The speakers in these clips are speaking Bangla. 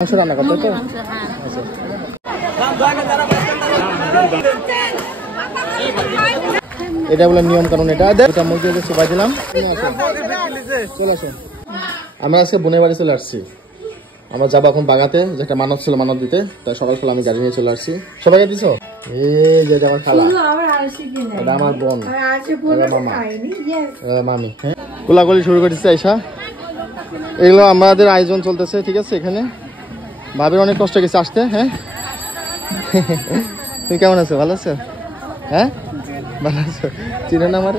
মাংস রান্না করতে তো এটা বলে নিয়ম কানুন। এটা দুটা মুরগি সুবাই দিলাম। চলে আসুন, আমরা আজকে বোনের বাড়ি চলে আসছি। আমরা যাবো এখন বাগাতে, যেটা মানব ছিল মানব দিতে। তাই সকাল সকাল আমি গাড়ি নিয়ে চলে আসছি। সবাইকে দিছো? এই যে আমার খালা, এটা আমার বোন, মামা, মামি। হ্যাঁ, কোলাগুলি শুরু করে দিচ্ছে আইসা। এগুলো আমাদের আয়োজন চলতেছে, ঠিক আছে। এখানে ভাবির অনেক কষ্ট গেছে আসতে। হ্যাঁ, তুমি কেমন আছো? ভালো আছো? হ্যাঁ, ভালো আছো? চিনো না আমার?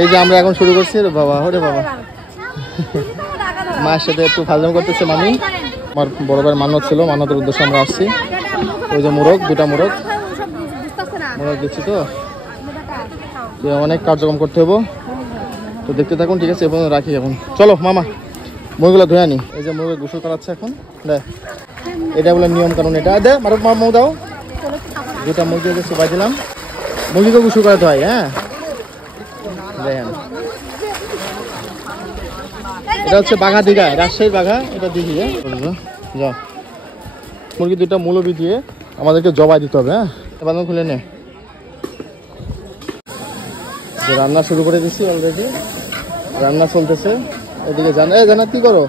এই যে আমরা এখন শুরু করছি। বাবা, ওরে বাবা, মায়ের সাথে একটু ফাজলামি করতেছে মামি। আমার বড় ভাইয়ের মানত ছিল, মানতের উদ্দেশ্যে আমরা আসছি। ওই যে মোরগ, দুটা মোরগ দিচ্ছি। তো অনেক কার্যক্রম করতে হবো, তো দেখতে থাকুন, ঠিক আছে। এখন রাখি। এখন চলো মামা, মুরগুলো ধুয়ে আনি। এই যে মুরগি গোসল করাচ্ছে এখন। দেখ, এটা বলে নিয়ম কানুন। এটা দে মারো, মৌ দাও। দুটা মুরগি সুবাই দিলাম। মুরগিকে গোসল করাতে হয়। হ্যাঁ, দেখেন, এটা হচ্ছে বাঘা দিঘা, রাজশাহীর বাঘা। এটা দিঘি। যাও, মুরগি দুটা মৌলবি দিয়ে আমাদেরকে জবাই দিতে হবে। হ্যাঁ, এবার খুলে নে। রান্না শুরু করে দিচ্ছি অলরেডি, রান্না চলতেছে। এদিকে জানা কি করো?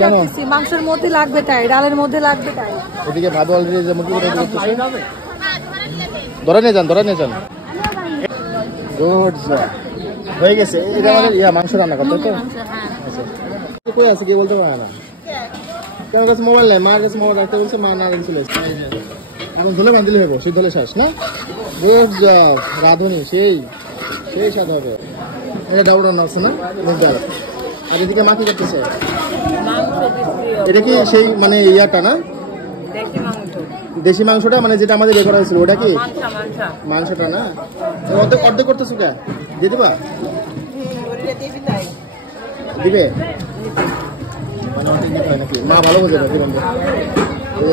কেন মাংসের মধ্যে লাগবে তাই, ডালের মধ্যে লাগবে তাই। এদিকে ভাবো অলরেডি যে মুরগি ধরে নিয়ে যান, ধরে নিয়ে যান। হয়ে গেছে। এটা আমাদের মাংস রান্না করতে তো। আচ্ছা, কই আছে কি বলতে পারে না। কারোর কাছে মোবাইল নেই, মার কাছে মোবাইল রাখতে বলছে, মা না রেখে চলে এসেছে। এখন ধুলে বান্ধিলে হবো, শীত হলে শ্বাস না রাঁধুনি সেই স্বাদ হবে। এটা ডাউল রান্না হচ্ছে না? আর এদিকে মা কি করতেছে? এটা কি সেই মানে ইয়াটা না, দেশি মাংসটা, মানে যেটা আমাদের রেকর্ড হয়েছিল ওটা কি মাংসটা না? অর্ধেক করতেছো কে? দিয়ে দিবা? দিবে মানে অর্ধেক দিতে হয় নাকি? মা ভালো বোঝে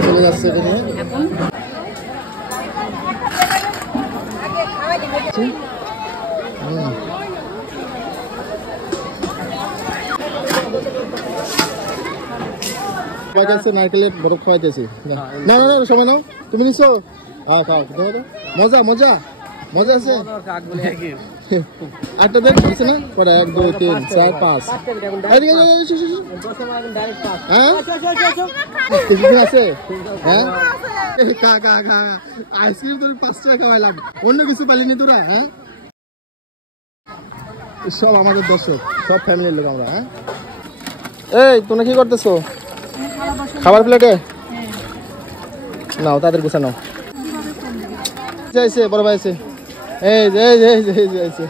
চলে যাচ্ছে এটা নিয়ে। নারকেলের বরফ খাওয়াইতেছি। না না না, সময় নাও। তুমি নিছো? হ্যাঁ, খাও। মজা মজা মজা আছে। আটটা দেখ আছে না? কটা? 1 2 3 4 5 আছে। হ্যাঁ, আইসক্রিম তোর 5 টাকা খাওয়াইলাম, অন্য কিছু পালিনি তোরা? হ্যাঁ, সব আমাদের দর্শক, সব ফ্যামিলির লোক আমরা। হ্যাঁ, এই তোমরা কি করতেছো? খাবার প্লেটে নাও, তাদের গুছা নাও। যাইছে বড় ভাই আছে। এই যে যাইছে।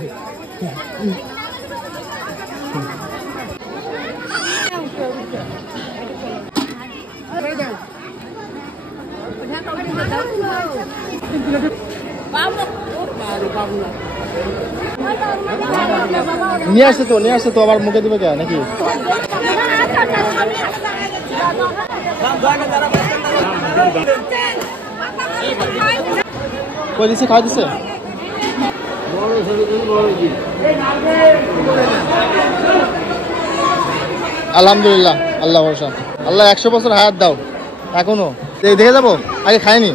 নিয়ে আসছে তো আবার মুখে দিবে কে নাকি? কই দিছে? খাওয়া দিছে? আলহামদুলিল্লাহ, আল্লাহ ভরসা। আল্লাহ 100 বছর হায়াত দাও। এখনো দেখে যাবো, আগে খাইনি।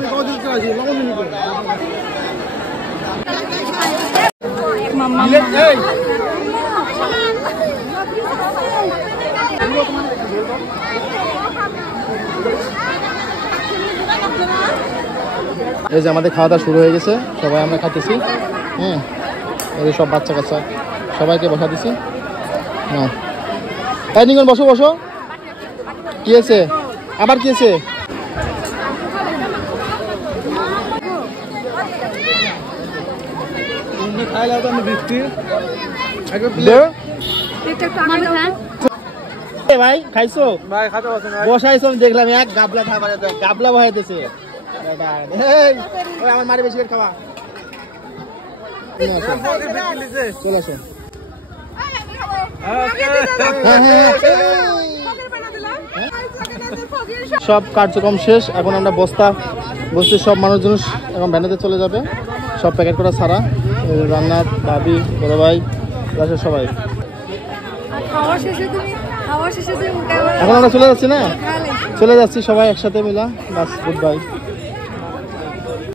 এই যে আমাদের খাওয়া দাওয়া শুরু হয়ে গেছে, সবাই আমরা খাইতেছি। হ্যাঁ, এই সব বাচ্চা কাচ্চা সবাইকে বসা দিছি। হ্যাঁ, তাই নিগন বসো বসো। কি আছে আবার? কি আছে? ভাই খাইছো? বসাইছো দেখলাম, এক গাবলা খাবার, গাবলা বসাইতেছে। আমার মারি বেশি করে খাওয়া। চলে আসো। সব কার্যক্রম শেষ। এখন আমরা বস্তির সব মানুষজন এখন ভ্যানেতে চলে যাবে, সব প্যাকেট করা ছাড়া। রান্নার ভাবি, বড় ভাই, সবাই। খাওয়া শেষে তুমি খাওয়া শেষে যে উঠে আবার এখন আমরা চলে যাচ্ছি না, খাওয়া লাগছে। চলে যাচ্ছি সবাই একসাথে মিলা। বাস, গুড বাই।